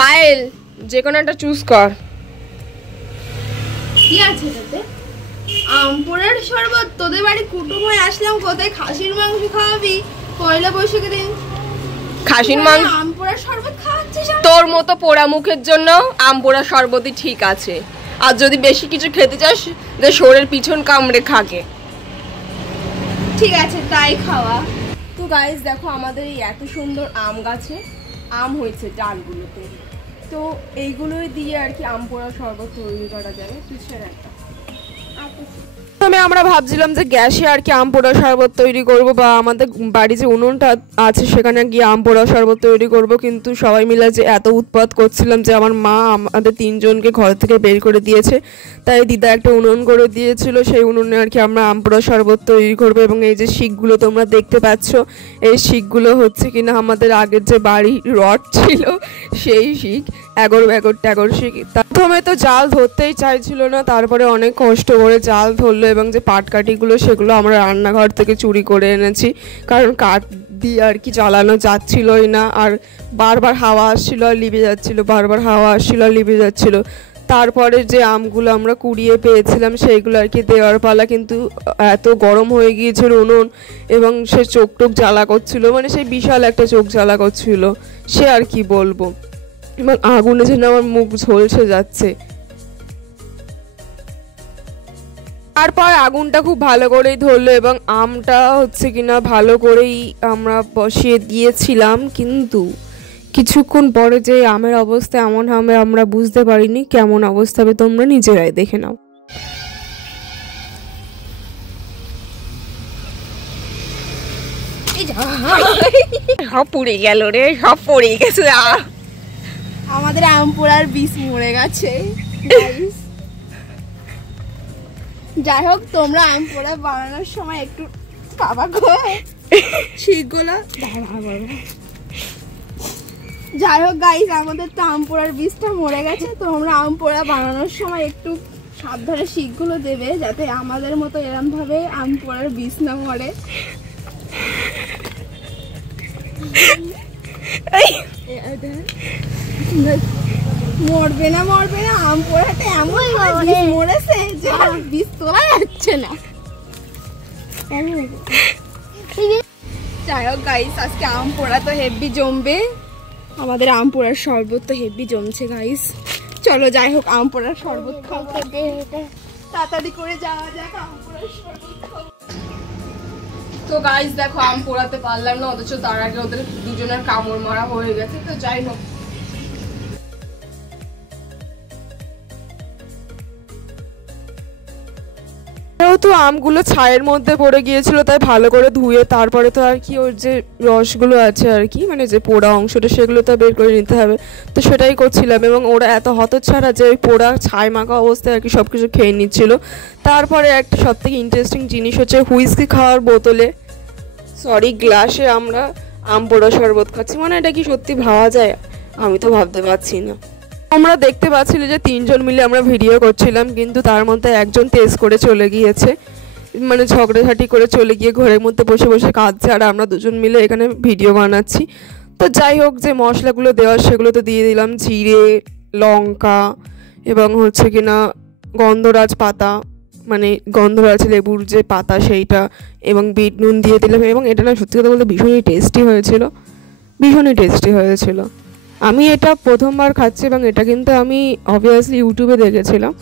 পায়েল যে কোনো একটা চুজ কর। কি আছে তাতে? আম পোড়ার শরবত। তোদের বাড়ি কুটুম হয়ে আসলাম, কোথায় খাসির মাংস খাওয়াবি পয়লা বৈশাখের দিন? খাসির মাংস আম পোড়ার শরবত খাওয়াচ্ছিস? তোর মতো পোড়া মুখের জন্য আম পোড়া শরবতই ঠিক আছে। আর যদি বেশি কিছু খেতে চাস যে শরীরের পিছন কামড়ে খাকে। ঠিক আছে তাই খাওয়া। তো গাইস দেখো আমাদের এই এত সুন্দর আম গাছে আম হয়েছে ডালগুলোতে, তো এইগুলোই দিয়ে আর কি আম পোড়া শরবত তৈরি করা যাবে। পিছনে একটা আমরা ভাবছিলাম যে গ্যাসে আর কি আম পোড়া শরবত তৈরি করব, বা আমাদের বাড়ি যে উনুনটা আছে সেখানে গিয়ে আম পোড়া শরবত তৈরি করব, কিন্তু সবাই মিলে যে এত উৎপাত করছিলাম যে আমার মা আমাদের তিনজনকে ঘর থেকে বের করে দিয়েছে। তাই দিদা একটা উনুন করে দিয়েছিল, সেই উনুনে আর কি আমরা আম পোড়া শরবত তৈরি করব। এবং এই যে শিকগুলো তোমরা দেখতে পাচ্ছ, এই শিকগুলো হচ্ছে কিনা আমাদের আগের যে বাড়ি রড ছিল সেই শিক, ট্যাগর শিক। প্রথমে তো জাল ধরতেই চাইছিল না, তারপরে অনেক কষ্ট করে জাল ধরলো এবং যে পাটকাঠিগুলো সেগুলো আমরা রান্নাঘর থেকে চুরি করে এনেছি, কারণ কাঠ দিয়ে আর কি জ্বালানো যাচ্ছিলই না। আর বারবার হাওয়া আসছিল আর লিভে যাচ্ছিল, তারপরে যে আমগুলো আমরা কুড়িয়ে পেয়েছিলাম সেইগুলো আর কি দেওয়ার পালা, কিন্তু এত গরম হয়ে গিয়েছিল উনুন এবং সে চোখ জ্বালা করছিল, মানে সেই বিশাল একটা চোখ জ্বালা করছিল, সে আর কি বলবো। এবং আগুনে যেন আমার মুখ ঝলসে যাচ্ছে। তারপর আগুনটা খুব ভালো করেই ধরলো এবং আমটা হচ্ছে কিনা ভালো করেই আমরা বসিয়ে দিয়েছিলাম, কিন্তু কিছুক্ষণ পরে যে আমের অবস্থা এমন হবে আমরা বুঝতে পারিনি। কেমন অবস্থা হবে তোমরা নিজেরাই দেখে নাও। সব পুড়ে গেল রে, সব পড়ে গেছে। আমাদের আম পোড়ার বীজ মরে গেছে। যাই হোক, তোমরা আম পোড়া বানানোর সময় একটু পাবা গো শিকগুলো। যাই হোক গাইস, আমাদের তো আম পোড়ার বীজটা মরে গেছে, তো আমরা আম পোড়া বানানোর সময় একটু সাবধানে শিকগুলো দেবে, যাতে আমাদের মতো এরম ভাবে আম পোড়ার বীজ না মরে। মরবে না আম পোড়াটা এমন মরেছে যে বীজ তোলা যাচ্ছে না। যাই হোক গাইস, আজকে আম পোড়া তো হেভি জমবে, আমাদের আম পোড়ার শরবত তো হেভি জমছে গাইস। চলো যাই হোক আম পোড়ার শরবত খাওয়াতে তাড়াতাড়ি করে যাওয়া যাক আম পোড়ার শরবত খাওয়া। তো গাইস দেখো আম পোড়াতে পারলাম না, অথচ তার আগে ওদের দুজনের কামড় মারা হয়ে গেছে। তো যাই হোক, যেহেতু আমগুলো ছায়ের মধ্যে পড়ে গিয়েছিল তাই ভালো করে ধুয়ে তারপরে তো আর কি ওর যে রসগুলো আছে আর কি, মানে যে পোড়া অংশটা সেগুলো তো বের করে নিতে হবে, তো সেটাই করছিলাম। এবং ওরা এত হতচ্ছাড়া যে ওই পোড়া ছাই মাখা অবস্থায় আর কি সব কিছু খেয়ে নিচ্ছিল। তারপরে একটা সব থেকে ইন্টারেস্টিং জিনিস হচ্ছে হুইস্কি খাওয়ার বোতলে, গ্লাসে আমরা আম পোড়া শরবত খাচ্ছি। মানে এটা কি সত্যি ভাবা যায়? আমি তো ভাবতে পারছি না। আমরা দেখতে পাচ্ছিলে যে তিনজন মিলে আমরা ভিডিও করছিলাম, কিন্তু তার মধ্যে একজন তেজ করে চলে গিয়েছে, মানে ঝগড়াঝাটি করে চলে গিয়ে ঘরের মধ্যে বসে বসে কাঁদছে, আর আমরা দুজন মিলে এখানে ভিডিও বানাচ্ছি। তো যাই হোক, যে মশলাগুলো দেওয়ার সেগুলো তো দিয়ে দিলাম, জিরে, লঙ্কা এবং হচ্ছে কিনা গন্ধরাজ পাতা, মানে গন্ধরাজ লেবুর যে পাতা সেইটা, এবং বিট নুন দিয়ে দিলাম। এবং এটা না সত্যি কথা বলতে ভীষণই টেস্টি হয়েছিল। আমি এটা প্রথমবার খাচ্ছি এবং এটা কিন্তু আমি অবভিয়াসলি ইউটিউবে দেখেছিলাম,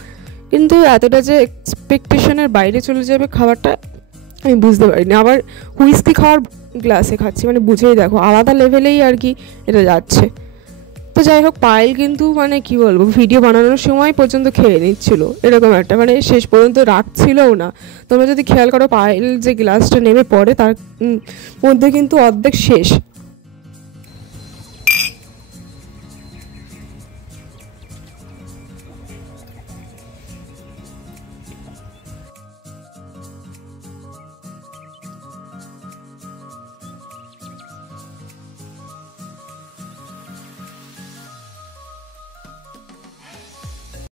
কিন্তু এতটা যে এক্সপেকটেশনের বাইরে চলে যাবে খাবারটা আমি বুঝতে পারিনি। আবার হুইস্কি খাওয়ার গ্লাসে খাচ্ছি, মানে বুঝেই দেখো আলাদা লেভেলেই আর কি এটা যাচ্ছে। তো যাই হোক, পায়েল কিন্তু মানে কি বলবো, ভিডিও বানানোর সময় পর্যন্ত খেয়ে নিচ্ছিল, এরকম একটা, মানে শেষ পর্যন্ত রাখছিলও না। তোমরা যদি খেয়াল করো পায়েল যে গ্লাসটা নেমে পড়ে তার মধ্যে কিন্তু অর্ধেক শেষ,